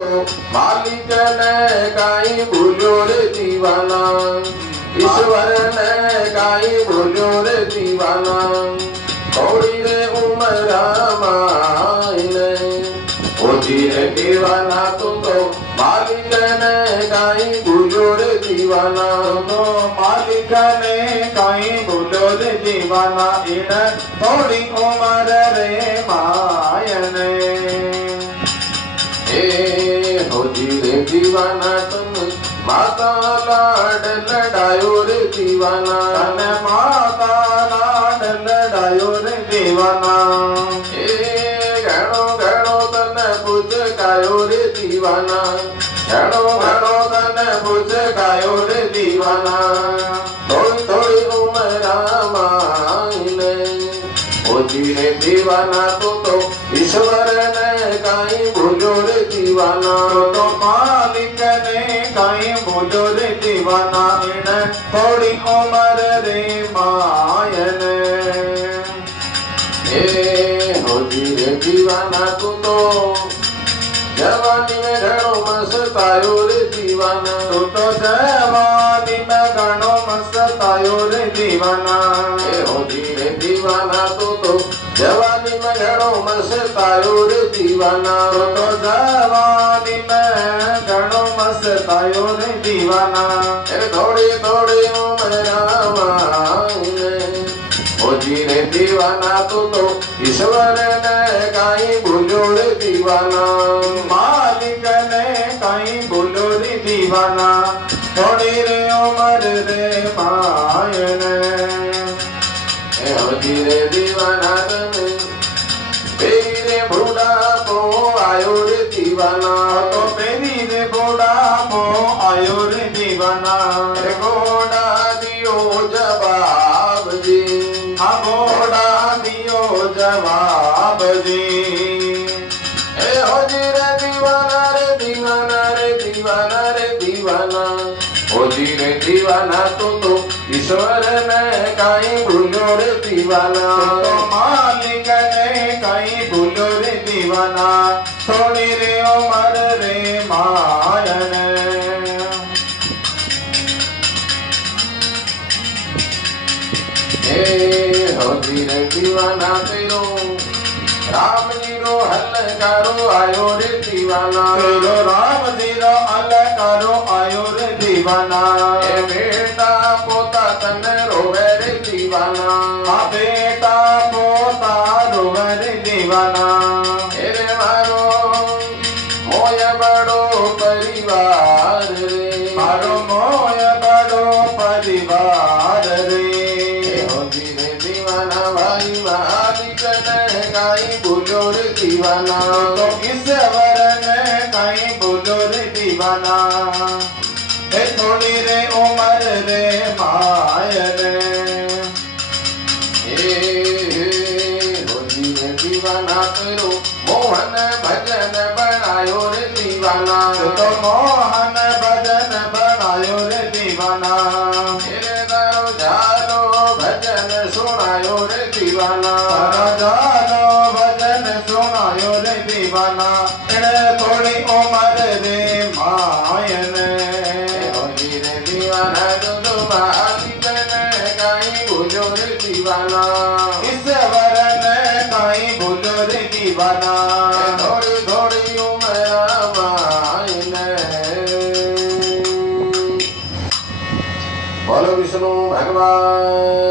मालिक ने काई भूलो रे दीवाना, ईश्वर ने काई भूलो रे दीवाना। थोड़ी रे उम्र मायने होती रे दीवाना, तुम तो मालिक ने काई भूलो रे दीवाना। तो मालिक ने काई भूलो रे दीवाना, इन थोड़ी उम्र रे मायने। होती रे दीवाना, तुम माता लाड लड़ायो रे दीवाना। तन माता लाड लड़ायो रे दीवाना। घणो घणो तन पुचकायो रे दीवाना, घणो घणो तन पुचकायो रे दीवाना। थोड़ी थोड़ी उम्र मायने होती रे दीवाना, तू तो ईश्वर ने काई भूलो रे दीवाना। तो मालिक ने काई भूलो रे दीवाना, इन थोड़ी उम्र रे मायने। होती रे दीवाना, तू तो जवानी में घणो मस्तायो रे दीवाना। तू तो जवानी में घणो मस्तायो रे दीवाना। होती रे दीवाना, तू तो जवानी में घणो मस्तायो रे दीवाना। तू तो जवानी में घणो मस्तायो रे दीवाना। थोड़ी थोड़ी उम्र मायने होती रे दीवाना, तू तो ईश्वर ने काई भूलो रे दीवाना। मालिक ने काई भूलो रे दीवाना, थोड़ी रे उम्र रे मायने। होती रे दीवाना, तेरी रे बूढ़ा पो आयो रे दीवाना। तो मेरी रे बूढ़ा पो आयो रे दीवाना। घोड़ा दियो जवाब जी, हाँ घोड़ा दियो जवाब जी। होती रे दीवाना रे दीवाना रे दीवाना रे दीवाना। होती रे दीवाना, तू तो ईश्वर ने काई भूलो रे दीवाना। तो मालिक ने काई भूलो रे दीवाना, थोड़ी रे उम्र रे मायने। होती रे दीवाना, तेरो राम जी रो हलकारो आयो रे दीवाना। तेरो राम जी रो अलकारो आयो रे दीवाना। बेटा पोता तन रोवे रे दीवाना। हाँ बेटा पोता रोवे रे दीवाना। रे मारो मोय बड़ो परिवार रे, मारो मोय बड़ो परिवार रे। होती रे दीवाना, भाई मालिक ने काई भूलो रे दीवाना। तो ईश्वर ने काई भूलो रे दीवाना, थोड़ी रे उम्र रे मायने। होती रे दीवाना, तेरो मोहन भजन बनायो रे दीवाना। तो मोहन भजन बनायो रे दीवाना। तारो जालो भजन सुनायो रे दीवाना। जालो भजन सुनायो रे दीवाना, थोड़ी उम्र रे मायने। होती रे दीवाना, तो मालिक ने काई भूलो रे दीवाना। ईश्वर ने काई भूलो रे दीवाना। थोड़ी थोड़ी उम्र मायने। बोलो विष्णु भगवान